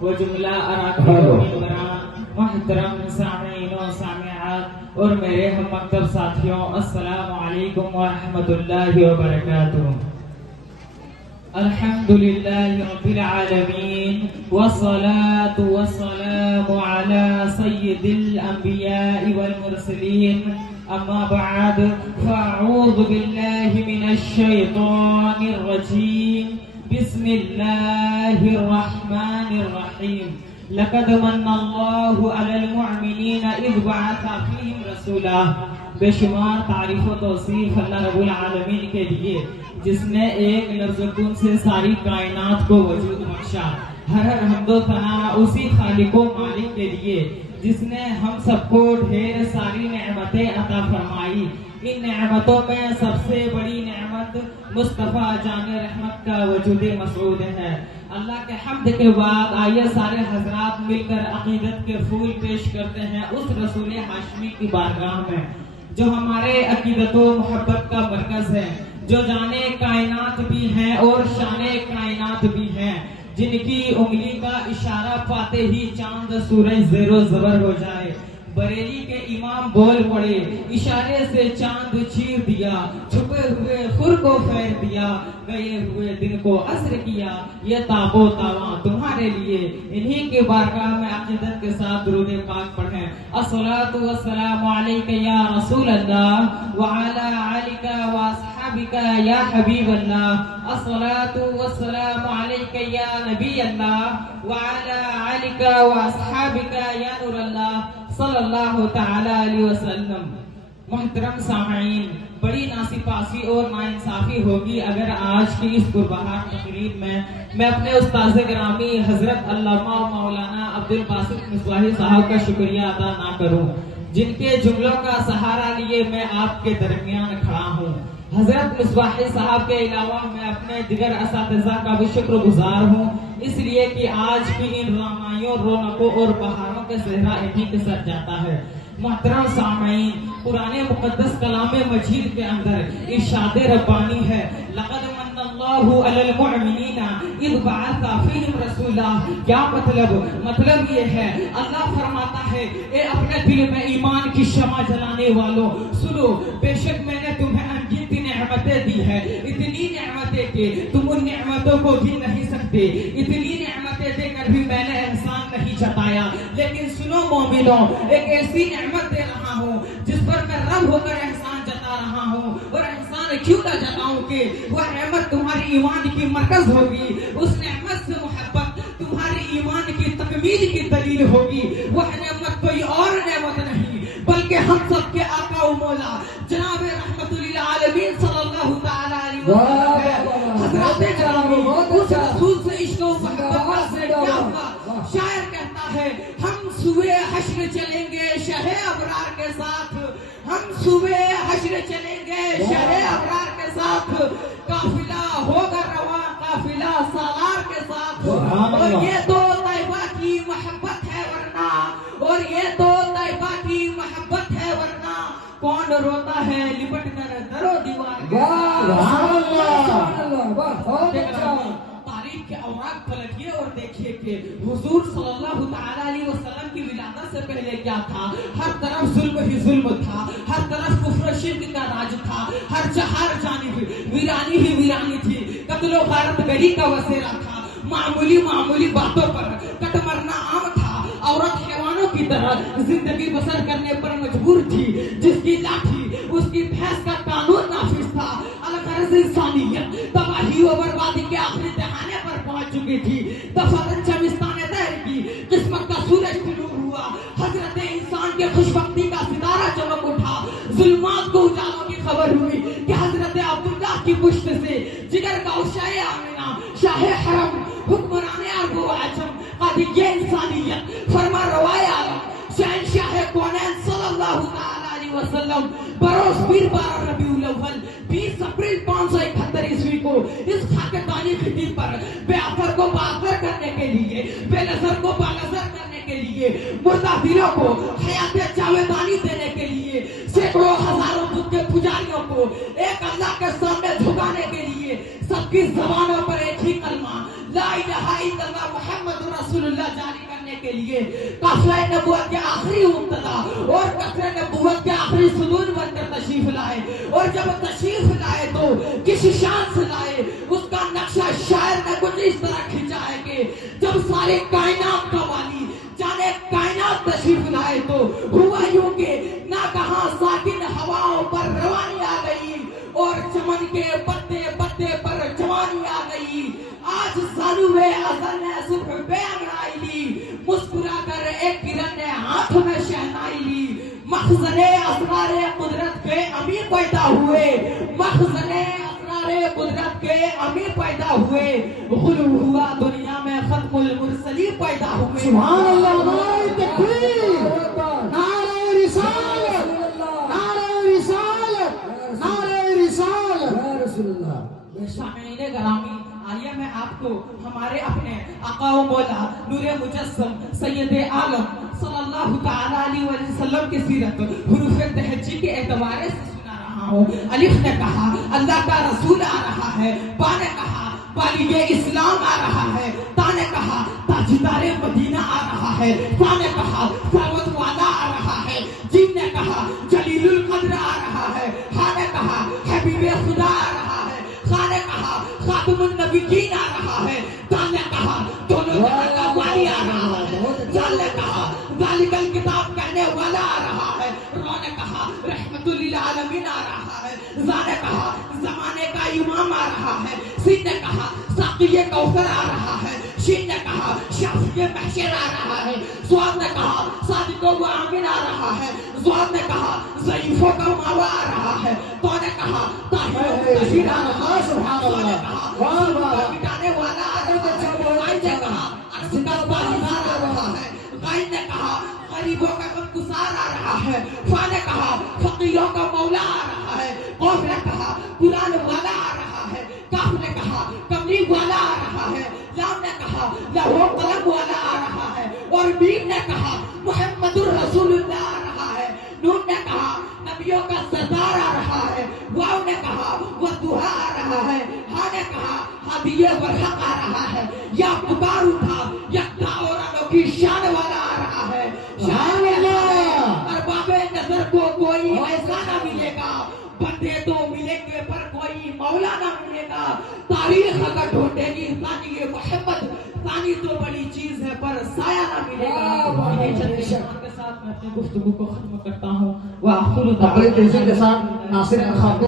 वो जुमला अराकीन मोहतरम सामीन व सामिआत और मेरे हम मकतब साथियों, अस्सलामु अलैकुम व रहमतुल्लाहि व बरकातुहू। अल्हम्दुलिल्लाहि रब्बिल आलमीन वस्सलातु वस्सलामु अला सय्यिदिल अंबिया'i वल मुरसलीन, अम्मा बअद, फअऊज़ु बिल्लाहि मिनश शैतानिर रजीम, बिस्मिल्लाहिर रहमानिर रहीम। लक़द मन्नल्लाहु अलल मुअमिनीना इज़ बअसा फ़ीहिम रसूला। बेशुमार तारीफ व तौसीफ अल्लाह रब्बुल आलमीन के लिए जिसने एक लफ्ज़ कुन से सारी कायनात को वजूद बख्शा। हर हम्दो सना उसी खालिको मालिक के लिए जिसने हम सबको ढेर सारी नेमतें अता फरमाई। इन नेमतों में सबसे बड़ी नेमत मुस्तफ़ा जाने रहमत का वजूद मसऊद है। अल्लाह के हम्द के बाद आइए सारे हजरात मिलकर अकीदत के फूल पेश करते हैं उस रसूल हाशमी की बारगाह में, जो हमारे अकीदत व मोहब्बत का मरकज है, जो जाने कायनात भी हैं और शाने कायनात भी हैं, जिनकी उंगली का इशारा पाते ही चांद सूरज ज़ेरो ज़बर हो जाए। बरेली के इमाम बोल पड़े, इशारे से चांद चीर दिया, छुपे हुए खुर को फेर दिया, गए हुए दिन को असर किया, ये ताबो तावा तुम्हारे लिए। इन्हीं के बारगाह में अकीदत के साथ दुरूद पाक पढ़ें। अस्सलातु वस्सलामु अलैका या रसूल अल्लाह व अला आलिका व अस्हाबिका या हबीब अल्लाह। अस्सलातु वस्सलामु अलैका या नबी अल्लाह व अला आलिका व अस्हाबिका या नूर अल्लाह सल्लल्लाहु तआला अलैहि वसल्लम। मोहतरम सामीन, बड़ी नासिपासी और नाइंसाफी होगी अगर आज की इस गुरबहार तकरीब में मैं अपने उस्ताद गिरामी हजरत अल्लामा मौलाना अब्दुल बासित मिसबाही साहब का शुक्रिया अदा ना करूं, जिनके जुमलों का सहारा लिए मैं आपके दरमियान खड़ा हूं। हजरत मिसबाही साहब के अलावा मैं अपने दिगर असातिज़ा का भी शुक्रगुजार हूँ, इसलिए कि आज की इन रामायों, रौनकों और बहारों के सेहरा इन्हीं के साथ जाता है। मोहतरम सामीन, कुरान मुक़द्दस कलाम मजीद के अंदर इरशाद रब्बानी है, लक़द मन्नल्लाहु अलल मुअमिनीना इज़ बअसा फ़ीहिम रसूला। क्या मतलब ये है, अल्लाह फरमाता है, ए अपने दिल में ईमान की शमा जलाने वालों, सुनो, बेशक मैंने तुम्हें अनगिनती नेमतें दी है, इतनी नेमतें कि तुम उन नेमतों को गिन नहीं सकते, इतनी नेमतें देकर भी मैंने एहसान नहीं जताया। लेकिन सुनो मोमिनों, एक ऐसी नेमत दे रहा हूँ जिस पर मैं रब होकर एहसान जता रहा हूँ, और एहसान क्यों ना जताऊं कि वह नेमत तुम्हारी ईमान की मरकज होगी, उस नेमत से मोहब्बत तुम्हारी ईमान की तकमील की दलील होगी। वह नेमत कोई और नेमत नहीं बल्कि हम सबके आका व मौला जनाब रहमतुल लिल आलमीन सल्लल्लाहु तआला अलैहि वसल्लम हज़रत गिरामी उस रसूल से इश्क व मोहब्बत से क्या हुआ। शायर कहता है, हम सुबह हश्र चलेंगे शहे अबरार के साथ, हम सुबह हश्र चलेंगे शहे अबरार के साथ, काफिला होगा रवा काफिला सालार के साथ। और ये तो तैयबा की मोहब्बत है वरना, और ये तो तैयबा की मोहब्बत है वरना, कौन रोता है लिपट कर दरो दीवार के साथ। तारीख के औराक पलटिए और देखिए कि हुजूर सल्लल्लाहु तआला अलैहि वसल्लम की विलादत से पहले क्या था। हर तरफ जुल्म ही जुल्म था, हर तरफ कुफ्र शिर्क का राज था, हर जानिब वीरानी ही वीरानी थी, कत्लो गारतगरी का वसेरा था, मामूली बातों पर कट मरना आम था, औरत हैवानों की तरह जिंदगी बसर करने पर मजबूर थी, जिसकी लाठी उसकी भैंस का कानून नाफिज था। अलगर्ज इंसानियत तबाही व बर्बादी के आखिरी दहाने पर पहुंच चुकी थी। दफन शमिस्तान दहर की किस्मत का सूरज तुलू हुआ, हजरत इंसान के खुशबख्ती का सितारा चमक उठा, जुल्मात को उजालों की खबर हुई कि हजरत अब्दुल्लाह की पुश्त से जिगर का उशाए आमिना शाहे हरम हुक्मराने अरब व अजम कादिये इंसानियत फरमा रवाए आलम शहंशाह कौनैन सल्लल्लाहु तआला अलैहि वसल्लम बरोज 12 रबीउल अव्वल 20 अप्रैल 571 ईस्वी को इस खाकतानी खिदमत पर बेअसर को बाअसर करने के लिए, बेनज़र को बानज़र करने के लिए, मुर्दा दिलों को हयात जावेदानी देने के लिए, सैकड़ों हजारों बुत के पुजारियों को एक अल्लाह के सामने झुकाने के लिए सबकी जबानों पर एक ही कलमा ला इलाहा इल्लल्लाह मुहम्मदुर रसूलुल्लाह जारी करने के लिए काफिला नबूवत के आखिरी मुब्तदा और काफिला नबूवत के आखिरी सुदूर बनकर तशरीफ लाए। और जब तशरीफ लाए तो किसी शान से लाए, उसका नक्शा शायर ने कुछ इस तरह खींचा है कि जब सारे कायनात का वाली जाने कायनात तशरीफ लाए तो हुआ यूं के ना कहा साकिन हवाओं पर रवानी आ गई और चमन के पत्ते पत्ते पर जवानी आ गई। आज सालुए अज़ल ने सुबह बेअंगड़ाई ली, मुस्कुरा कर एक किरण ने हाथ में शहनाई ली। मखज़ने असरारे कुदरत के अमीर पैदा हुए, मखज़ने असरारे कुदरत के अमीर पैदा हुए। गुल हुआ दुनिया में खत्मुल मुरसली पैदा हुए। सुभान अल्लाह, नारे तकबीर, नारे रिसालत, नारे रिसालत, नारे रिसालत, या रसूलुल्लाह। सामईन गिरामी, आइए मैं आपको हमारे अपने आका व मौला नूरे मुजस्सम सैयद आलम सल्लल्लाहु तआला अलैहि वसल्लम की सीरत हुरूफ तहज्जी के एतबार से सुना रहा हूँ। अलिफ ने कहा अल्लाह का रसूल आ रहा है, बा ने कहा बालिगे इस्लाम आ रहा है, ता ने कहा ताजदारे मदीना आ रहा है, सा ने कहा सावत वाला आ रहा है, जिन ने कहा जलीलुल कद्र आ रहा है, हा ने कहा हबीबे खुदा आ रहा है, खा ने कहा खातमुन नबिय्यीन आ रहा है, ता ने कहा दोनों तरह का वाली आ रहा है, जाल ने कहा जालिकल किताब कहने वाला आ रहा है, रा ने कहा रहमतुल लिल आलमीन आ रहा है, जा ने कहा जमाने का इमाम आ रहा है, सीन ने कहा साक़िये कौसर आ रहा है, शीन ने कहा शाफ़िए महशर आ रहा है, स्वाद ने कहा सादिक़ो व आमीन आ रहा है, ज़वाद ने कहा ज़ईफ़ों का मावा आ रहा है, तो ने कहा ताहिरों का तहीर आ रहा है, सुभान अल्लाह, मिटाने वाला आ रहा है, गाय ने कहा अर्ज़ का बाज़िगार आ रहा है, गाय ने कहा गरीबों का गमगुसार आ रहा है, फा ने कहा फ़कीरों का मौला आ रहा है, कौफ ने कहा कुरान वाला आ रहा है, काफ ने कहा कमली वाला आ रहा है, लाम ने कहा लौह कलम वाला आ रहा है, और मीम ने कहा मुहम्मदुर रसूलुल्लाह आ रहा है, नून ने कहा नबियों का सरदार आ रहा है, वाव ने कहा वद्दुहा आ रहा है, हा ने कहा हादिये वरहक आ रहा है, या पुकार उठा यक्ता और अनोखी शान वाला आ रहा है। शान अरबाबे नजर को कोई ऐसा ना मिलेगा, बंदे तो मिलेंगे पर कोई मौला ना मिलेगा। तारीख अगर ढूंढेगी सानी ये मोहम्मद, सानी तो बड़ी चीज है पर साया ना मिलेगा। के साथ मैं अपनी गुफ्तगू को खत्म करता हूँ। अपने के साथ नासिर